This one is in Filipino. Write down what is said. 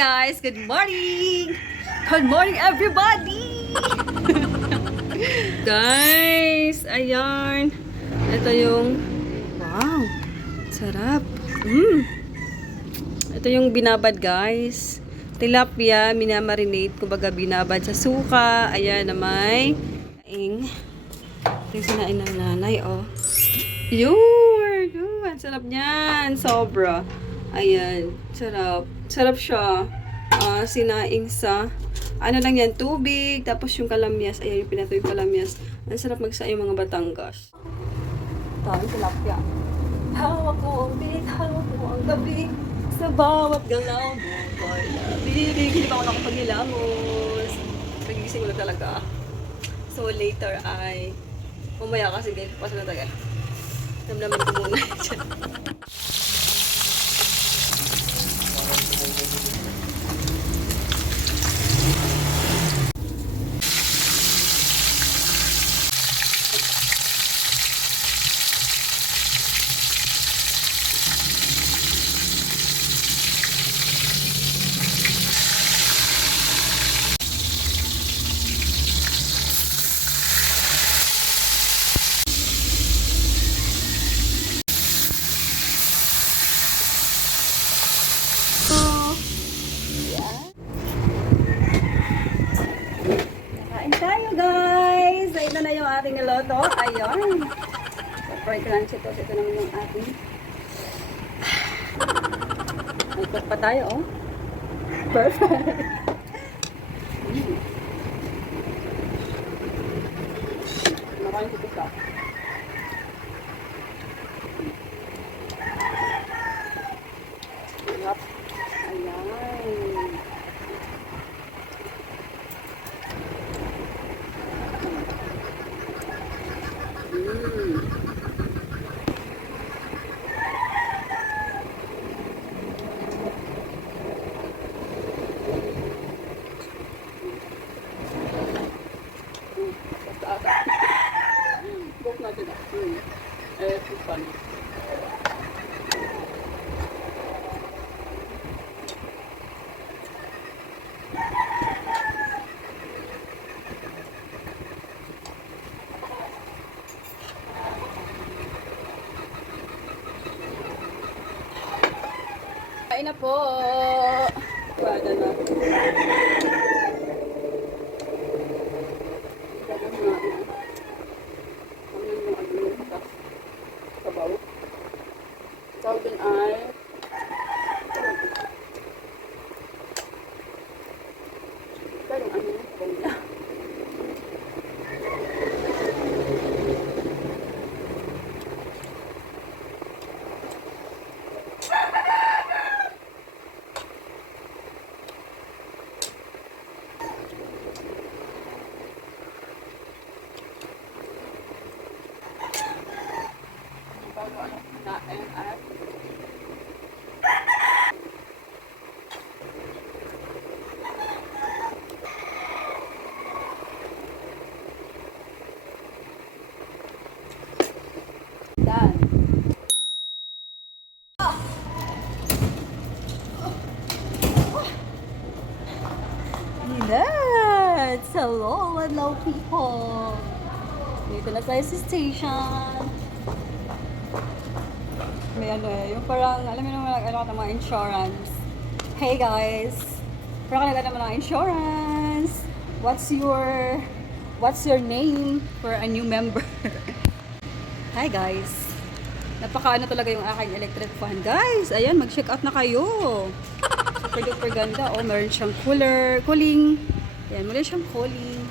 guys! Good morning! Good morning everybody! Guys, ayan. Ito yung, wow, sarap. Ito yung binabad guys. Tilapia, minamarinate, kumbaga binabad sa suka. Ayan na may ing. Ito yung sinain ng nanay, oh. Yun! Ang sarap niyan. Sobra. Ayan. Sarap. Sarap siya. Sinaing sa ano lang yan, tubig. Tapos yung kalamyas. Ayan yung pinatoy yung kalamyas. Ang sarap magsaing mga Batangas. Tawag tilapia. Hawak mo ang bit, hawak mo ang gabi. Sa bawat galaw mo, ko'y nabibig. Hindi pa ako nakapaghilamos. Pagising mo na talaga. So later ay mamaya kasi guys, pasok na tayo. Namnaman ko muna. Kain tayo guys! Ito na yung ating niloto. Ayun. Fried crunchy to. Ito naman yung ating. May cook pa tayo, oh. Perfect. Nakain ko ito. Sarap. Ayan. Bok natin na. Ito fun. Kain na po. Wala na. Tawag din ay yung ano yung phone niya. Let's hello people. Dito na tayo sa station. May ano yung parang, alam mo naman, ano ka mga insurance. Hey guys, parang nagana naman ng insurance. What's your name for a new member? Hi guys. Napaka ano talaga yung aking electric fan. Guys, ayan, mag-check out na kayo. Super duper ganda. Oh, meron siyang cooling. Ayan, meron siyang cooling.